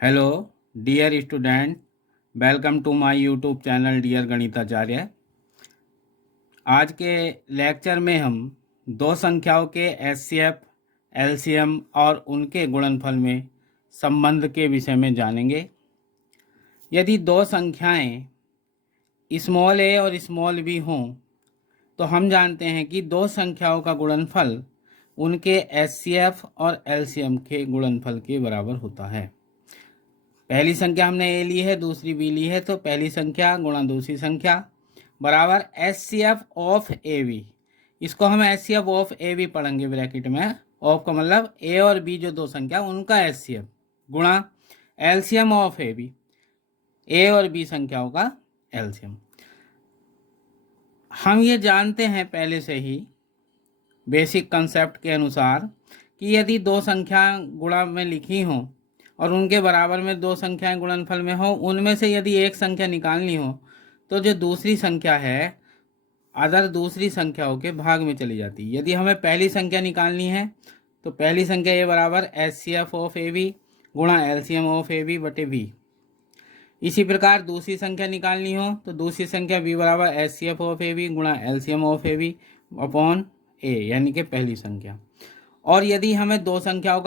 Hello dear student, welcome to my YouTube channel dear Ganitacharya. आज के lecture में हम दो संख्याओं के एचसीएफ, एलसीएम और उनके गुणनफल में संबंध के विषय में जानेंगे। यदि दो संख्याएं स्मॉल ए और स्मॉल बी हों तो हम जानते हैं कि दो संख्याओं का गुणनफल उनके एचसीएफ और एलसीएम के गुणनफल के बराबर होता है। पहली संख्या हमने ए ली है, दूसरी बी ली है, तो पहली संख्या गुणा दूसरी संख्या बराबर H C F of A B. इसको हम H C F of A B पढ़ेंगे ब्रैकेट में। ऑफ का मतलब ए और बी जो दो संख्या उनका एच सी एफ गुणा LCM of A B, A और बी संख्याओं का एलसीएम। हम ये जानते हैं पहले से ही बेसिक कंसेप्ट के अनुसार कि यदि दो संख्या गुणा में लिखी हों और उनके बराबर में दो संख्याएं गुणनफल में हो, उनमें से यदि एक संख्या निकालनी हो तो जो दूसरी संख्या है अदर दूसरी संख्याओं के भाग में चली जाती है। यदि हमें पहली संख्या निकालनी है तो पहली संख्या ए बराबर H C F of A B गुणा एलसीएम ऑफ ए बी बटे बी। इसी प्रकार दूसरी संख्या निकालनी हो तो दूसरी संख्या बी बराबर H C F of A B गुणा LCM of A B upon A, यानी कि पहली संख्या। और यदि हमें दो संख्याओं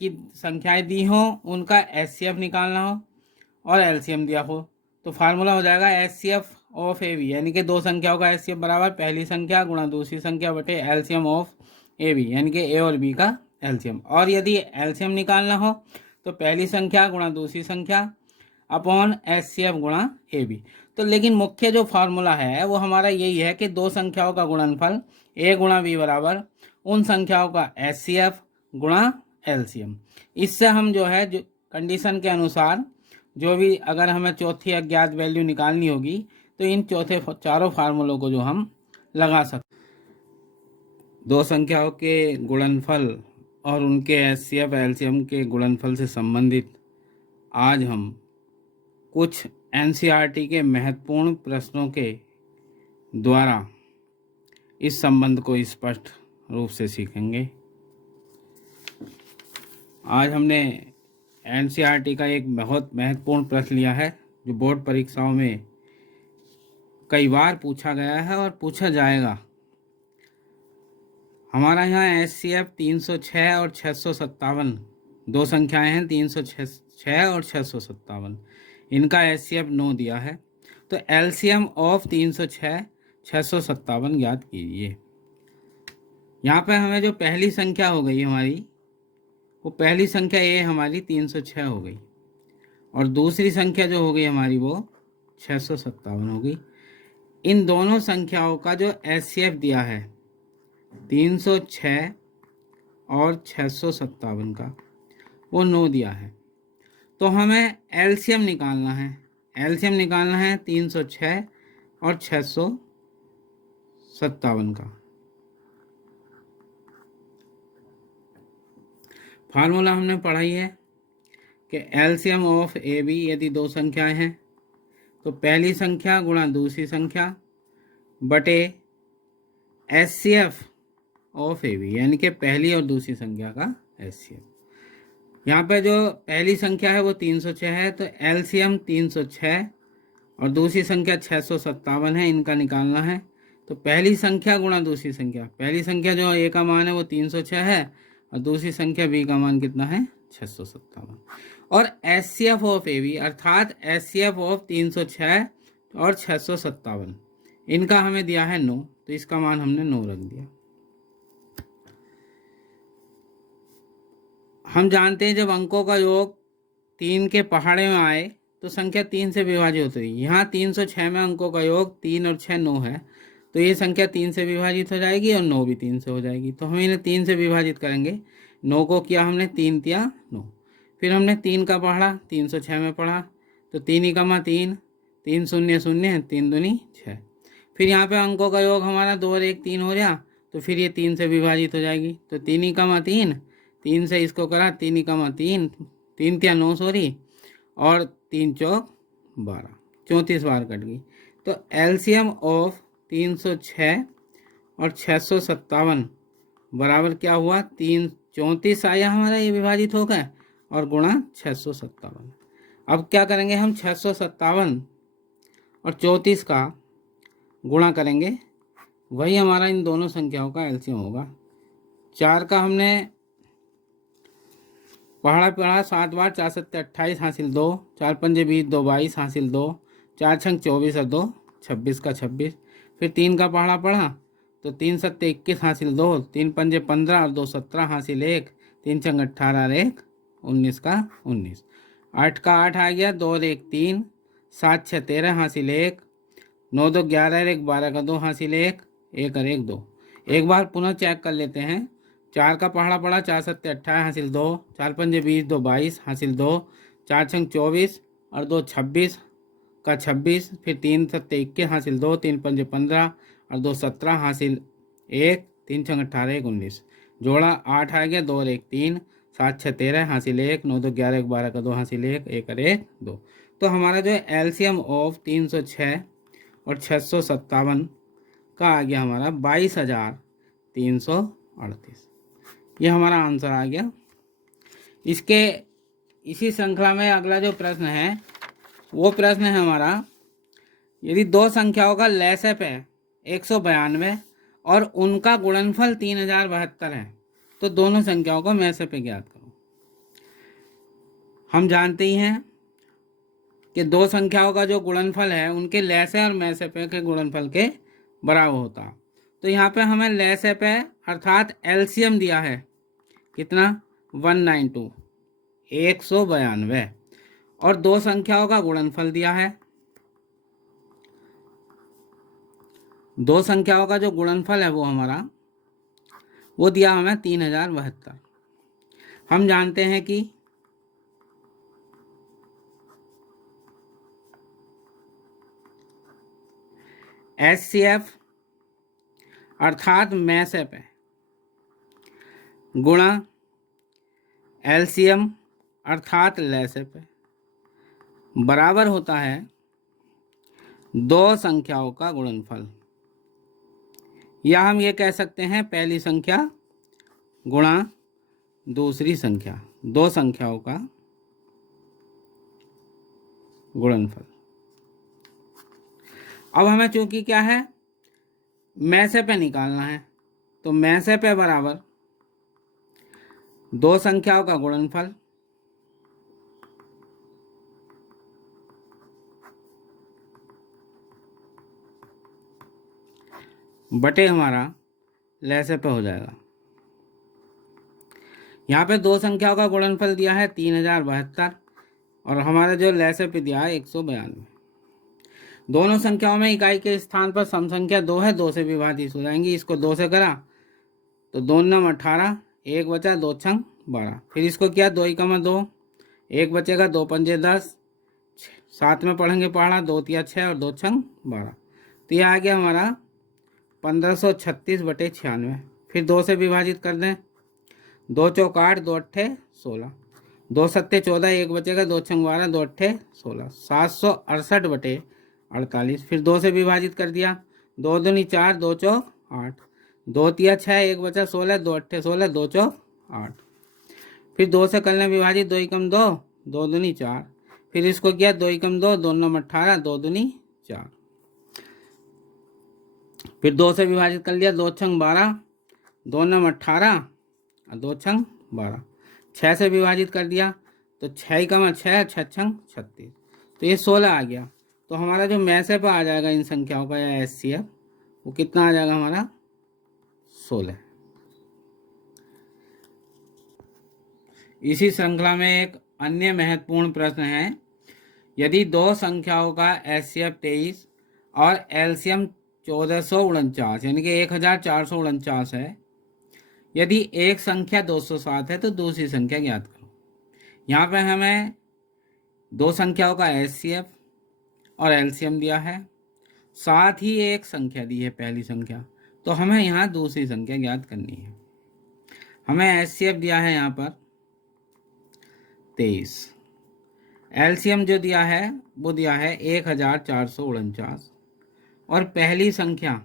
की संख्याएं दी हो, उनका एचसीएफ निकालना हो और एलसीएम दिया हो तो फार्मूला हो जाएगा एचसीएफ ऑफ ए बी, यानी कि दो संख्याओं का एचसीएफ बराबर पहली संख्या गुणा दूसरी संख्या बटे एलसीएम ऑफ ए बी, यानी कि ए और बी का एलसीएम। और यदि एलसीएम निकालना हो तो पहली संख्या गुणा दूसरी संख्या अपॉन एचसीएफ गुणा ए बी। तो लेकिन मुख्य जो फार्मूला है वो हमारा यही है कि दो संख्याओं का गुणनफल ए गुणा बी बराबर उन संख्याओं का एचसीएफ गुणा एलसीएम। इससे हम जो है जो कंडीशन के अनुसार जो भी अगर हमें चौथी अज्ञात वैल्यू निकालनी होगी तो इन चौथे चारों फार्मूलों को जो हम लगा सकते। दो संख्याओं के गुणनफल और उनके एचसीएफ एलसीएम के गुणनफल से संबंधित आज हम कुछ एनसीईआरटी के महत्वपूर्ण प्रश्नों के द्वारा इस संबंध को स्पष्ट रूप से सीखेंगे। आज हमने एनसीईआरटी का एक बहुत महत्वपूर्ण प्रश्न लिया है जो बोर्ड परीक्षाओं में कई बार पूछा गया है और पूछा जाएगा। हमारा यहाँ एचसीएफ 306 और 657 दो संख्याएं हैं, 306 और 657, इनका एचसीएफ 9 दिया है। तो एलसीएम ऑफ 306 657 ज्ञात कीजिए। यहाँ पे हमें जो पहली संख्या हो गई हमारी वो पहली संख्या ए हमारी 306 हो गई और दूसरी संख्या जो हो गई हमारी वो 657 हो गई। इन दोनों संख्याओं का जो एचसीएफ दिया है 306 और 657 का वो 9 दिया है। तो हमें एलसीएम निकालना है। एलसीएम निकालना है 306 और 657 का। फार्मूला हमने पढ़ाई है कि एलसीएम ऑफ ए बी, यदि दो संख्याएं हैं तो पहली संख्या गुणा दूसरी संख्या बटे एचसीएफ ऑफ ए बी, यानी कि पहली और दूसरी संख्या का एचसीएफ। यहाँ पे जो पहली संख्या है वो 306 है तो एलसीएम 306 और दूसरी संख्या 657 है, इनका निकालना है। तो पहली संख्या गुणा दूसरी संख्या, पहली संख्या जो ए का मान है वो 306 है और दूसरी संख्या बी का मान कितना है 657। और एचसीएफ ऑफ ए बी अर्थात एचसीएफ ऑफ 306 और 657 इनका हमें दिया है 9, तो इसका मान हमने 9 रख दिया। हम जानते हैं जब अंकों का योग 3 के पहाड़े में आए तो संख्या 3 से विभाजित होती है। यहाँ 306 में अंकों का योग 3 और 6 9 है, तो ये संख्या 3 से विभाजित हो जाएगी और 9 भी 3 से हो जाएगी। तो हम इन्हें 3 से विभाजित करेंगे। 9 को किया हमने 3 तिया 9, फिर हमने 3 का पढ़ा 306 में पढ़ा तो 3 ही कमा 3, 3 शून्य शून्य 3 दूनी 6। फिर यहाँ पे अंकों का योग हमारा 2 और 1 3 हो गया, तो फिर ये 3 से विभाजित हो जाएगी। तो 3 ही कमा 3, 3 से इसको करा 3 ही कमा 3, 3 तिया 9 सॉरी, और 3 चौक 12, 34 बार कट गई। तो एलसीएम ऑफ 306 और 657 बराबर क्या हुआ 3, 34 आया हमारा, ये विभाजित हो गए और गुणा 657। अब क्या करेंगे हम, 657 और 34 का गुणा करेंगे, वही हमारा इन दोनों संख्याओं का एलसीएम होगा। 4 का हमने पढ़ा 7 बार, 4 सत्ते 28 हासिल 2, 4 पंजे 20, 2 22 हासिल 2, 4 छंग 24 और 2 26 का 26। फिर 3 का पढ़ा तो 3 सत्ते 21 हासिल 2, 3 पंजे 15 और 2 17 हासिल 1, 3 छंग 18 और 1 19 का 19। 8 का 8 आ गया, 2 और 1 3, 7 6 13 हासिल 1, 9 2 11 और 1 12 का 2 हासिल 1, 1 और 1 2। एक बार पुनः चेक कर लेते हैं। 4 का पढ़ा 4 सत्ते 28 हासिल 2, 4 पंजे 20, 2 22 हासिल 2, 4 छंग 24 और 2 26 का 26। फिर 3 सत्ते 21 हासिल 2, 3 पंजे 15 और 2 17 हासिल 1, 3 छंग 18 1 19। जोड़ा 8 आ गया, 2 और 1 3, 7 6 13 हासिल 1, 9 2 11 1 12 का 2 हासिल 1, 1 और 1 2। तो हमारा जो एलसीएम ऑफ 306 और 657 का आ गया हमारा 22,338। ये हमारा आंसर आ गया। इसके इसी श्रृंखला में अगला जो प्रश्न है वो प्रश्न है हमारा, यदि दो संख्याओं का लैसअप है 192 और उनका गुणनफल 3072 है तो दोनों संख्याओं को मैसअप ज्ञात करो। हम जानते ही हैं कि दो संख्याओं का जो गुणनफल है उनके लैसे और मैसअप के गुणनफल के बराबर होता। तो यहाँ पे हमें लैसअप अर्थात एलसीएम दिया है कितना, 192 192, और दो संख्याओं का गुणनफल दिया है, दो संख्याओं का जो गुणनफल है वो हमारा वो दिया हमें 3072। हम जानते हैं कि एचसीएफ अर्थात मैसअप है गुणा एलसीएम अर्थात लैसअप है बराबर होता है दो संख्याओं का गुणनफल, या हम ये कह सकते हैं पहली संख्या गुणा दूसरी संख्या, दो संख्याओं का गुणनफल। अब हमें चूंकि क्या है, मैसअप निकालना है, तो मैसअप बराबर दो संख्याओं का गुणनफल बटे हमारा लैसअप हो जाएगा। यहाँ पे दो संख्याओं का गुणनफल दिया है 3072 और हमारा जो लैसअप दिया है 192। दोनों संख्याओं में इकाई के स्थान पर सम संख्या 2 है, 2 से विभाजित हो जाएंगी। इसको 2 से करा तो 2 9 18, 1 बचा, 2 छंग 12। फिर इसको किया 2 1 2, 1 बचेगा, 2 पंजे 10, 7 में पढ़ेंगे पढ़ा, 2 तिया 6 और 2 छंग 12। तो यह आ गया हमारा 1536 बटे 96। फिर 2 से विभाजित कर दें, 2 चौक 8, 2 अट्ठे 16, 2 सत्ते 14, 1 बचेगा, 2 छंग 12, 2 अट्ठे 16, 768 बटे 48। फिर 2 से विभाजित कर दिया, 2 दूनी 4, 2 चौक 8, 2 तिया 6, 1 बचा 16, 2 अट्ठे 16, 2 चौक 8। फिर 2 से करने विभाजित, 2 एकम 2, 2 दूनी 4। फिर इसको किया 2 एकम 2, 2 9 18, 2 दूनी 4। फिर 2 से विभाजित कर लिया, 2 छंग 12, 2 9 18 और 2 छंग 12। 6 से विभाजित कर दिया तो 6 कमा 6, 6 छंग 36, तो ये 16 आ गया। तो हमारा जो मैसअप आ जाएगा इन संख्याओं का या एचसीएफ वो कितना आ जाएगा हमारा 16। इसी श्रृंखला में एक अन्य महत्वपूर्ण प्रश्न है, यदि दो संख्याओं का एचसीएफ 23 और एलसीएम 1449 यानी कि 1449 है, यदि एक संख्या 207 है तो दूसरी संख्या ज्ञात करो। यहाँ पे हमें दो संख्याओं का एचसीएफ और एलसीएम दिया है, साथ ही एक संख्या दी है पहली संख्या, तो हमें यहाँ दूसरी संख्या ज्ञात करनी है। हमें एचसीएफ दिया है यहाँ पर 23, एलसीएम जो दिया है वो दिया है 1449 और पहली संख्या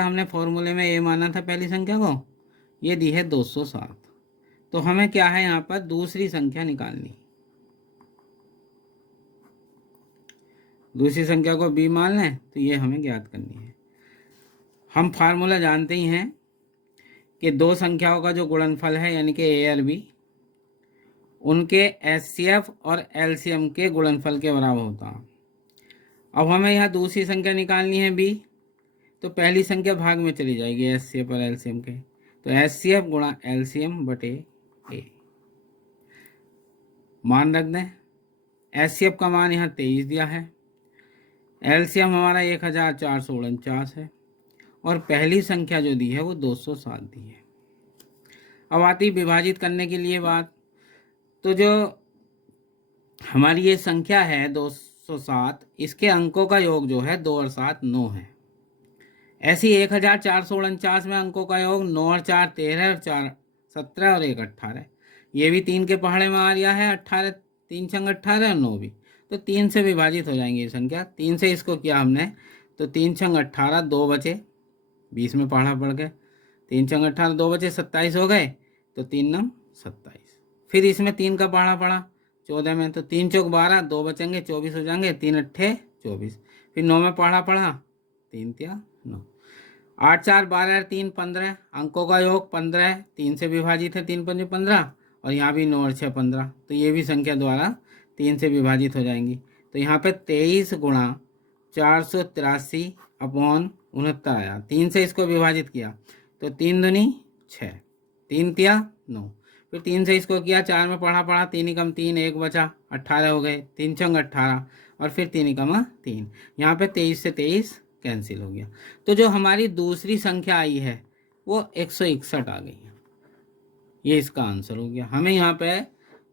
हमने फॉर्मूले में ए माना था, पहली संख्या को ये दी है 207। तो हमें क्या है यहाँ पर दूसरी संख्या निकालनी। दूसरी संख्या को b मान लें तो ये हमें ज्ञात करनी है। हम फार्मूला जानते ही हैं कि दो संख्याओं का जो गुणनफल है यानी कि a और b उनके HCF और LCM के गुणनफल के बराबर होता है। अब हमें यहाँ दूसरी संख्या निकालनी है b, तो पहली संख्या भाग में चली जाएगी HCF और LCM के, तो HCF गुणा LCM बटे a। मान रख दें, HCF का मान यहाँ 23 दिया है, LCM हमारा 1449 है और पहली संख्या जो दी है वो 207 दी है। अब आती विभाजित करने के लिए बात, तो जो हमारी ये संख्या है 207, इसके अंकों का योग जो है 2 और 7 9 है। ऐसी 1449 में अंकों का योग 9 और 4 13 और 4 17 और 1 18। ये भी 3 के पहाड़े में आ गया है, 18 3 छंग 18 और 9 भी, तो 3 से विभाजित हो जाएंगे ये संख्या। 3 से इसको किया हमने तो 3 छंग 18, 2 बचे, 20 में पहाड़ा पड़ गए, 3 छंग 18 2 बचे 27 हो गए, तो 3 नम 27। फिर इसमें 3 का पहाड़ा पड़ा 14 में, तो 3 चौक 12, 2 बचेंगे 24 हो जाएंगे, 3 अट्ठे 24। फिर 9 में पहाड़ा पड़ा 3 तिया 9, 8 4 12 और 3 15, अंकों का योग 15 है, 3 से विभाजित है, 3 पंजे 15 और यहाँ भी 9 और 6 15, तो ये भी संख्या द्वारा 3 से विभाजित हो जाएंगी। तो यहाँ पे 23 गुणा 483 अपॉन 69 आया। 3 से इसको विभाजित किया तो 3 दूनी 6, 3 तिया 9, फिर 3 से इसको किया, 4 में पढ़ा 3 एकम 3, 1 बचा 18 हो गए, 3 छंग 18 और फिर 3 एकम 3, यहाँ पे 23 से 23 कैंसिल हो गया। तो जो हमारी दूसरी संख्या आई है वो 161 आ गई है। ये इसका आंसर हो गया। हमें यहाँ पे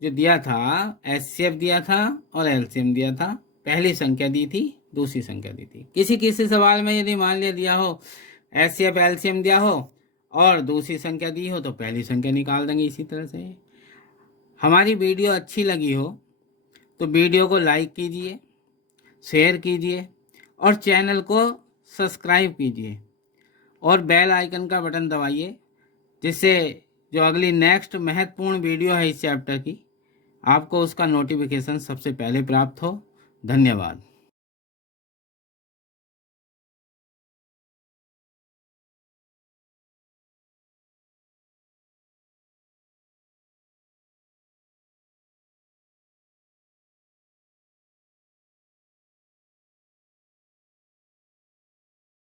जो दिया था HCF दिया था और LCM दिया था, पहली संख्या दी थी, दूसरी संख्या दी थी। किसी किसी सवाल में यदि मान लिया दिया हो HCF LCM दिया हो और दूसरी संख्या दी हो तो पहली संख्या निकाल देंगे। इसी तरह से हमारी वीडियो अच्छी लगी हो तो वीडियो को लाइक कीजिए, शेयर कीजिए और चैनल को सब्सक्राइब कीजिए और बेल आइकन का बटन दबाइए, जिससे जो अगली नेक्स्ट महत्वपूर्ण वीडियो है इस चैप्टर की, आपको उसका नोटिफिकेशन सबसे पहले प्राप्त हो। धन्यवाद।